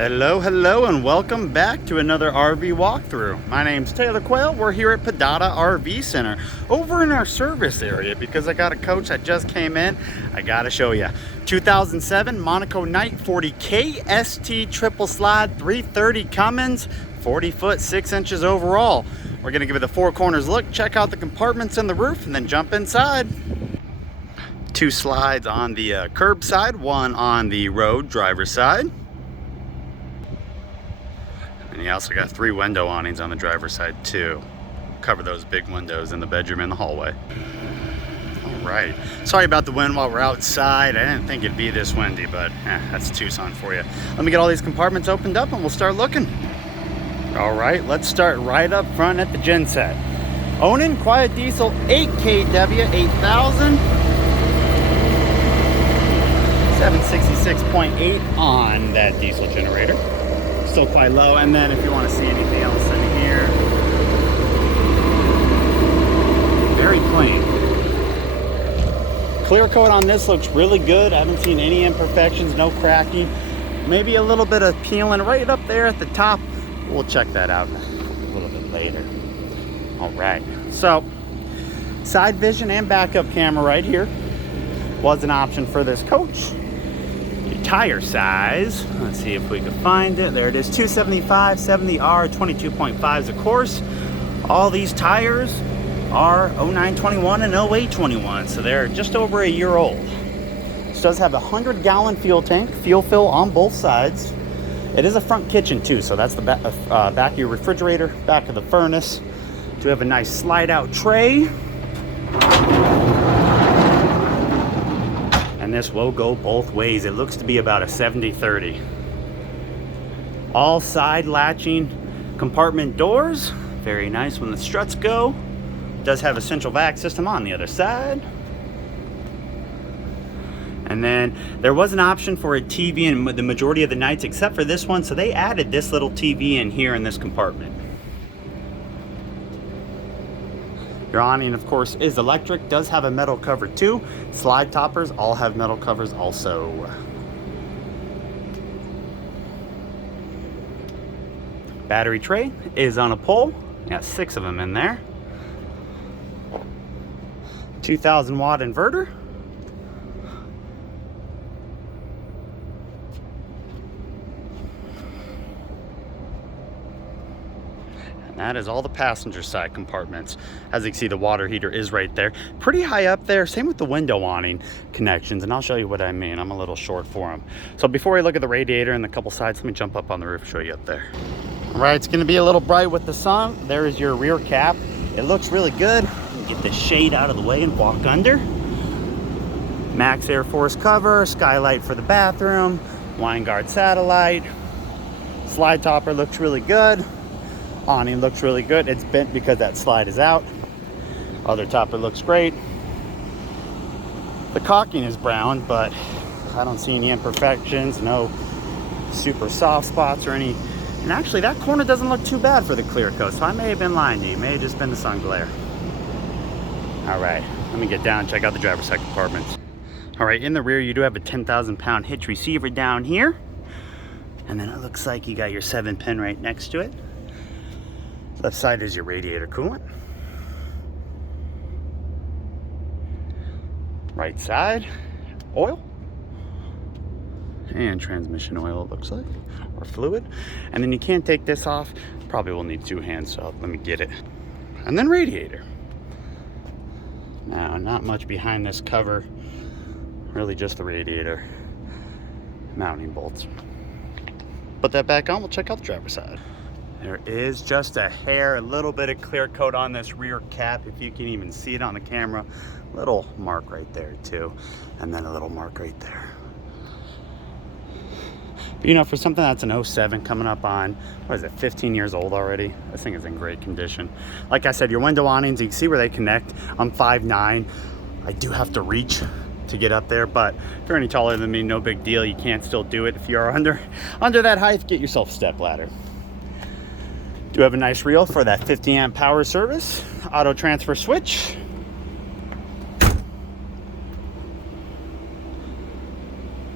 Hello, and welcome back to another RV walkthrough. My name's Taylor Quayle. We're here at Padada RV Center over in our service area because I got a coach that just came in. I gotta show you. 2007 Monaco Night 40K ST triple slide 330 Cummins, 40 foot 6 inches overall. We're gonna give it the four corners look, check out the compartments in the roof, and then jump inside. Two slides on the curb side, one on the road driver's side. And you also got three window awnings on the driver's side too. Cover those big windows in the bedroom and the hallway. All right. Sorry about the wind while we're outside. I didn't think it'd be this windy, but that's Tucson for you. Let me get all these compartments opened up and we'll start looking. All right, let's start right up front at the genset. Awning quiet diesel 8kW 8000. 766.8 on that diesel generator. Still quite low. And then if you want to see anything else in here, very clean. Clear coat on this looks really good. I haven't seen any imperfections, no cracking, maybe a little bit of peeling right up there at the top. We'll check that out a little bit later. All right, so side vision and backup camera right here was an option for this coach. Tire size, let's see if we can find it. There it is, 275, 70R, 22.5s of course. All these tires are 0921 and 0821, so they're just over a year old. This does have a 100-gallon fuel tank, fuel fill on both sides. It is a front kitchen too, so that's the back of your refrigerator, back of the furnace. Do have a nice slide-out tray. And this will go both ways. It looks to be about a 70-30. All side latching compartment doors. Very nice when the struts go. Does have a central vac system on the other side. And then there was an option for a TV in the majority of the nights except for this one, so they added this little TV in here in this compartment. Your awning, of course, is electric, does have a metal cover too. Slide toppers all have metal covers also. Battery tray is on a pole. Got 6 of them in there. 2000 watt inverter. That is all the passenger side compartments. As you can see, the water heater is right there. Pretty high up there. Same with the window awning connections, and I'll show you what I mean. I'm a little short for them. So before we look at the radiator and the couple sides, let me jump up on the roof and show you up there. All right, it's gonna be a little bright with the sun. There is your rear cap. It looks really good. Get the shade out of the way and walk under. Max Air Force cover, skylight for the bathroom, wine guard satellite. Slide topper looks really good. Awning looks really good. It's bent because that slide is out. Other topper looks great. The caulking is brown, but I don't see any imperfections, no super soft spots or any. And actually that corner doesn't look too bad for the clear coat, so I may have been lying to you. It may have just been the sun glare. All right, let me get down and check out the driver's side compartments. All right, in the rear you do have a 10,000-pound hitch receiver down here. And then it looks like you got your 7-pin right next to it. Left side is your radiator coolant. Right side, oil. And transmission oil, it looks like, or fluid. And then you can't take this off. Probably will need 2 hands, so let me get it. And then radiator. Now, not much behind this cover. Really just the radiator mounting bolts. Put that back on, we'll check out the driver's side. There is just a hair, a little bit of clear coat on this rear cap, if you can even see it on the camera. Little mark right there too, and then a little mark right there. But you know, for something that's an 07 coming up on, what is it, 15 years old already, this thing is in great condition. Like I said, your window awnings, you can see where they connect. I'm 5'9". I do have to reach to get up there, but if you're any taller than me, no big deal. You can still do it. If you are under that height, get yourself a step ladder. Do have a nice reel for that 50 amp power service, auto transfer switch.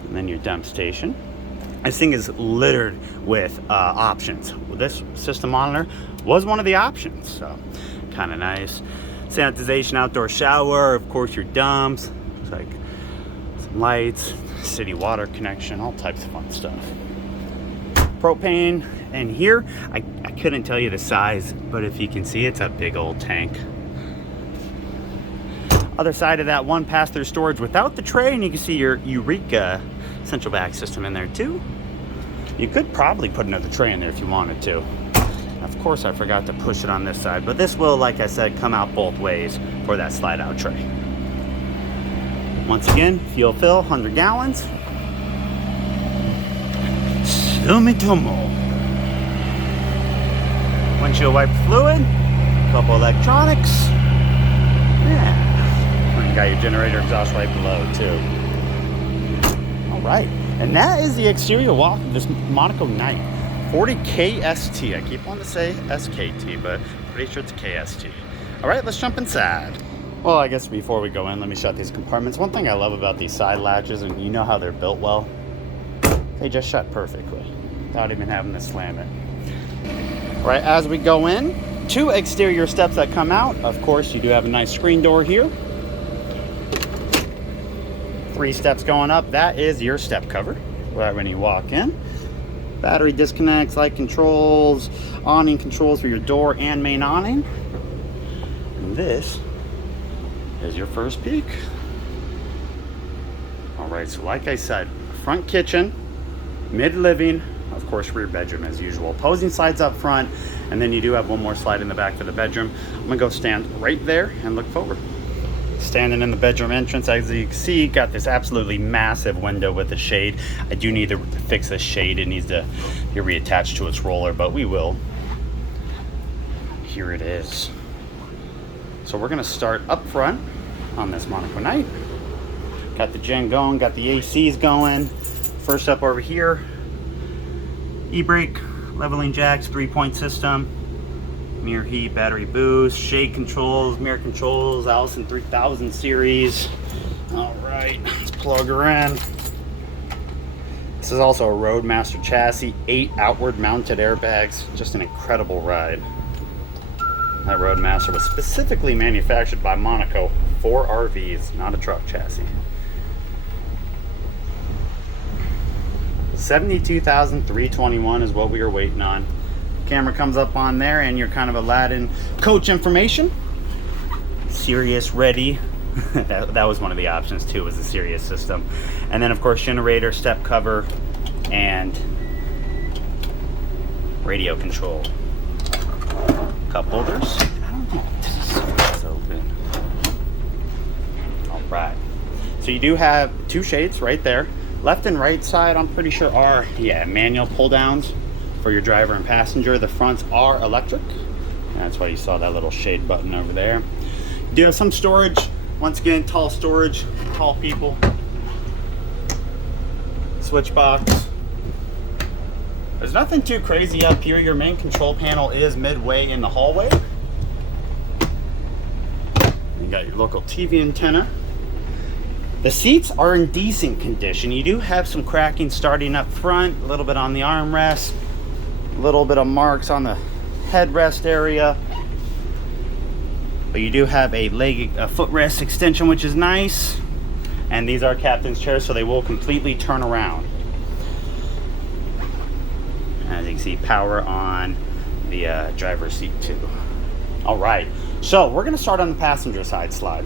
And then your dump station. This thing is littered with options. Well, this system monitor was one of the options, so kind of nice. Sanitization, outdoor shower, of course your dumps, like some lights, city water connection, all types of fun stuff. Propane, and here I couldn't tell you the size, but if you can see, it's a big old tank. Other side of that, one pass-through storage without the tray, and you can see your Eureka central vac system in there too. You could probably put another tray in there if you wanted to. Of course, I forgot to push it on this side, but this will, like I said, come out both ways for that slide-out tray. Once again, fuel fill, 100 gallons. Sumitomo. Windshield wiper fluid, couple electronics. Yeah. And you got your generator exhaust right below too. All right, and that is the exterior walk of this Monaco night. 40 KST. I keep wanting to say SKT, but pretty sure it's KST. All right, let's jump inside. Well, I guess before we go in, let me shut these compartments. One thing I love about these side latches, and you know how they're built well, they just shut perfectly without even having to slam it. All right, as we go in, 2 exterior steps that come out. Of course, you do have a nice screen door here. 3 steps going up. That is your step cover right when you walk in. Battery disconnects, light controls, awning controls for your door and main awning. And this is your first peek. All right, so like I said, front kitchen, mid living, of course rear bedroom as usual. Opposing slides up front, and then you do have one more slide in the back for the bedroom. I'm gonna go stand right there and look forward. Standing in the bedroom entrance, as you can see, got this absolutely massive window with a shade. I do need to fix this shade. It needs to be reattached to its roller, but we will. Here it is. So we're gonna start up front on this Monaco night. Got the gen going, got the ACs going. First up over here, e-brake, leveling jacks, 3-point system. Mirror heat, battery boost, shade controls, mirror controls, Allison 3000 series. All right, let's plug her in. This is also a Roadmaster chassis, 8 outward mounted airbags. Just an incredible ride. That Roadmaster was specifically manufactured by Monaco for RVs, not a truck chassis. 72,321 is what we were waiting on. Camera comes up on there, and your kind of Aladdin coach information. Sirius ready. that was one of the options too, was the Sirius system. And then of course generator, step cover, and radio control. Cup holders. I don't think this is open. All right. So you do have 2 shades right there. Left and right side, I'm pretty sure are, manual pull downs for your driver and passenger. The fronts are electric. That's why you saw that little shade button over there. You do have some storage. Once again, tall storage, tall people. Switch box. There's nothing too crazy up here. Your main control panel is midway in the hallway. You got your local TV antenna. The seats are in decent condition. You do have some cracking starting up front, a little bit on the armrest, a little bit of marks on the headrest area. But you do have a footrest extension, which is nice. And these are captain's chairs, so they will completely turn around. As you can see, power on the driver's seat too. All right, so we're gonna start on the passenger side slide,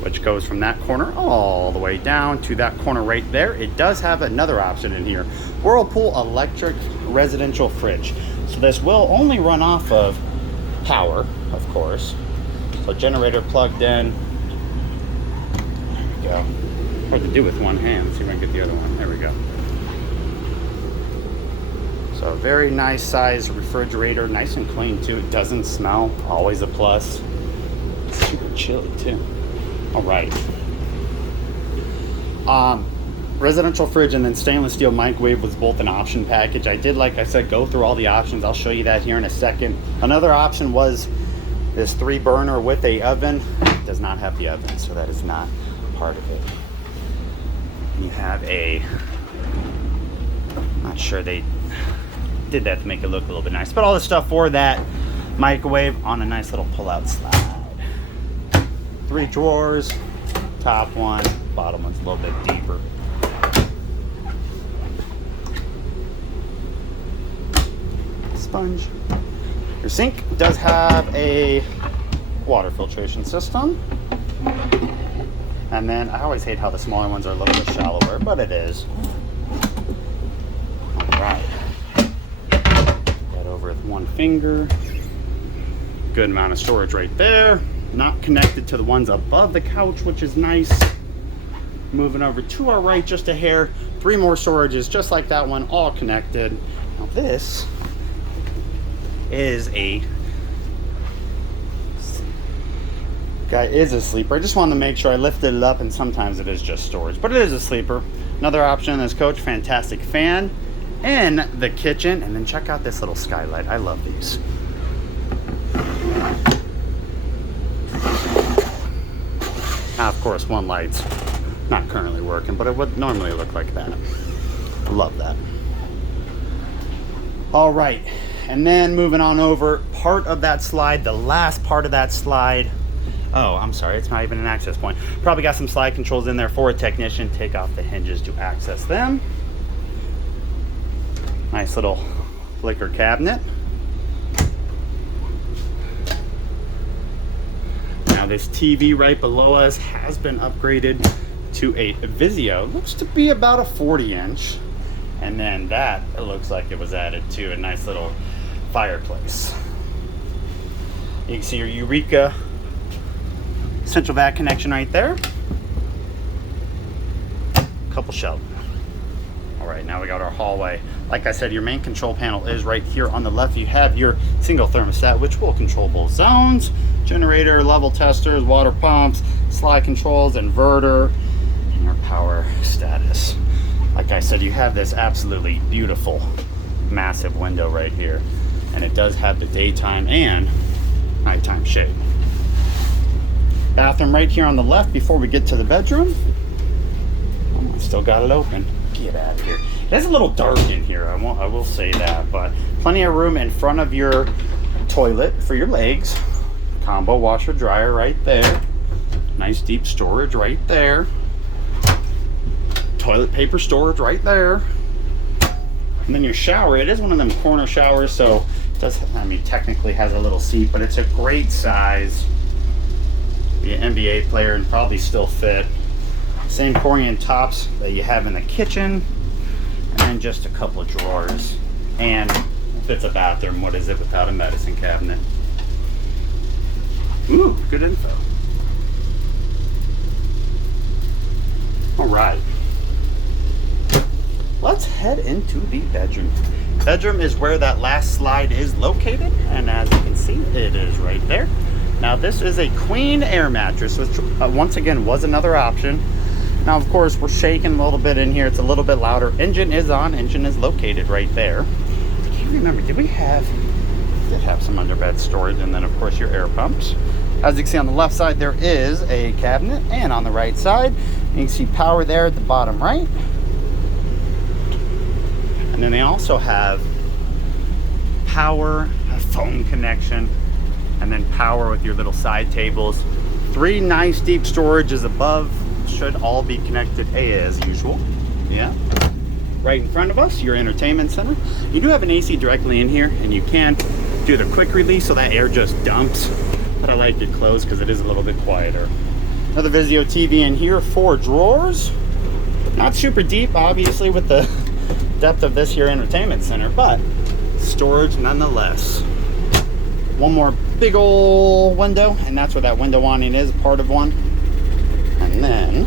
which goes from that corner all the way down to that corner right there. It does have another option in here, Whirlpool electric residential fridge. So this will only run off of power, of course. So generator plugged in. There we go. Hard to do with one hand. See if I can get the other one. There we go. So very nice size refrigerator, nice and clean too. It doesn't smell, always a plus. It's super chilly too. All right. Residential fridge and then stainless steel microwave was both an option package. I did, like I said, go through all the options. I'll show you that here in a second. Another option was this 3-burner with a oven. It does not have the oven, so that is not part of it. You have a not sure they did that to make it look a little bit nice. But all the stuff for that microwave on a nice little pull-out slide. 3 drawers, top one, bottom one's a little bit deeper. Sponge. Your sink does have a water filtration system. And then I always hate how the smaller ones are a little bit shallower, but it is. All right. That over with one finger. Good amount of storage right there. Not connected to the ones above the couch, which is nice. Moving over to our right just a hair. 3 more storages just like that one, all connected. Now this is a sleeper. I just wanted to make sure I lifted it up, and sometimes it is just storage, but it is a sleeper. Another option in this coach, fantastic fan in the kitchen. And then check out this little skylight. I love these. Now, of course, one light's not currently working, but it would normally look like that. I love that. All right, and then moving on over, part of that slide, the last part of that slide. Oh, I'm sorry, it's not even an access point. Probably got some slide controls in there for a technician. Take off the hinges to access them. Nice little liquor cabinet. Now this TV right below us has been upgraded to a Vizio. Looks to be about a 40-inch. And then that, it looks like it was added to a nice little fireplace. You can see your Eureka central vac connection right there. Couple shelves. All right, now we got our hallway. Like I said, your main control panel is right here on the left. You have your single thermostat, which will control both zones, generator, level testers, water pumps, slide controls, inverter, and your power status. Like I said, you have this absolutely beautiful, massive window right here, and it does have the daytime and nighttime shade. Bathroom right here on the left before we get to the bedroom. Oh, I still got it open. Get out of here. It is a little dark in here, I will say that, but plenty of room in front of your toilet for your legs. Combo washer dryer right there. Nice deep storage right there. Toilet paper storage right there. And then your shower, it is one of them corner showers, so it does, I mean, technically has a little seat, but it's a great size. Be an NBA player and probably still fit. Same Corian tops that you have in the kitchen, and then just a couple of drawers. And if it's a bathroom, what is it without a medicine cabinet? Ooh, good info. All right. Let's head into the bedroom. Bedroom is where that last slide is located, and as you can see, it is right there. Now this is a queen air mattress, which once again was another option. Now of course we're shaking a little bit in here, it's a little bit louder. Engine is on, engine is located right there. I can't remember, did we have some underbed storage, and then of course your air pumps. As you can see on the left side there is a cabinet, and on the right side you can see power there at the bottom right. And then they also have power, a phone connection, and then power with your little side tables. 3 nice deep storages above, should all be connected as usual. Yeah. Right in front of us, your entertainment center. You do have an AC directly in here, and you can do the quick release so that air just dumps. But I like it closed because it is a little bit quieter. Another Vizio TV in here, 4 drawers. Not super deep, obviously, with the depth of this here entertainment center, but storage nonetheless. One more big old window, and that's where that window awning is, part of one. And then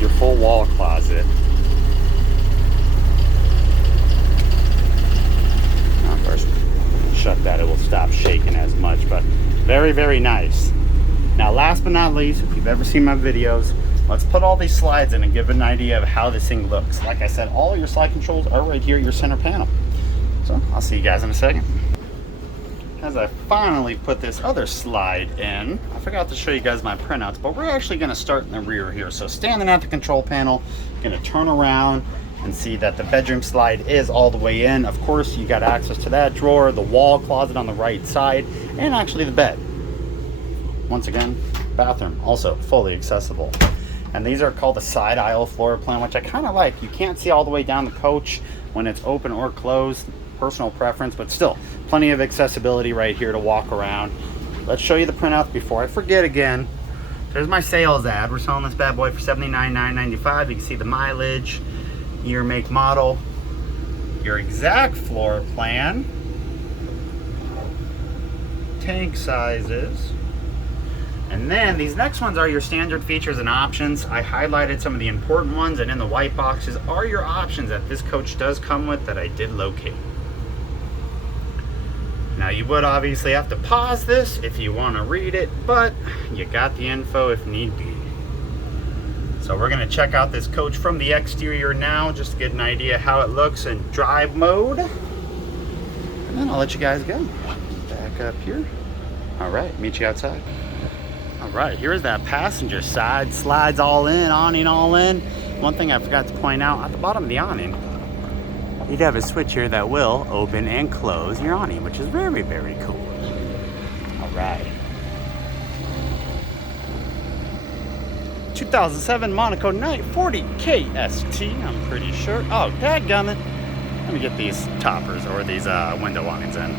your full wall closet. Now, of course, shut that, it will stop shaking as much, but very, very nice. Now, last but not least, if you've ever seen my videos, let's put all these slides in and give an idea of how this thing looks. Like I said, all your slide controls are right here at your center panel. So I'll see you guys in a second. As I finally put this other slide in, I forgot to show you guys my printouts, but we're actually going to start in the rear here. So standing at the control panel, going to turn around, and see that the bedroom slide is all the way in. Of course, you got access to that drawer, the wall closet on the right side, and actually the bed. Once again, bathroom also fully accessible. And these are called the side aisle floor plan, which I kind of like. You can't see all the way down the coach when it's open or closed, personal preference, but still plenty of accessibility right here to walk around. Let's show you the printouts before I forget again. There's my sales ad. We're selling this bad boy for $79,995. You can see the mileage, year, make, model, your exact floor plan, tank sizes, and then these next ones are your standard features and options. I highlighted some of the important ones, and in the white boxes are your options that this coach does come with that I did locate. Now you would obviously have to pause this if you want to read it, but you got the info if need be. So we're going to check out this coach from the exterior now, just to get an idea how it looks in drive mode. And then I'll let you guys go. Back up here. All right, meet you outside. All right, here's that passenger side. Slides all in, awning all in. One thing I forgot to point out, at the bottom of the awning, you'd have a switch here that will open and close your awning, which is very, very cool. All right. 2007 Monaco Night 40 KST, I'm pretty sure. Oh, dadgummit. Let me get these toppers or these window awnings in.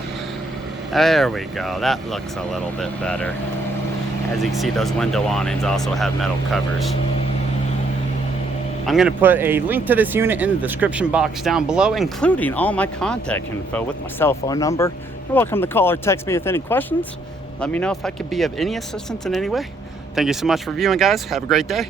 There we go. That looks a little bit better. As you can see, those window awnings also have metal covers. I'm going to put a link to this unit in the description box down below, including all my contact info with my cell phone number. You're welcome to call or text me with any questions. Let me know if I could be of any assistance in any way. Thank you so much for viewing, guys. Have a great day.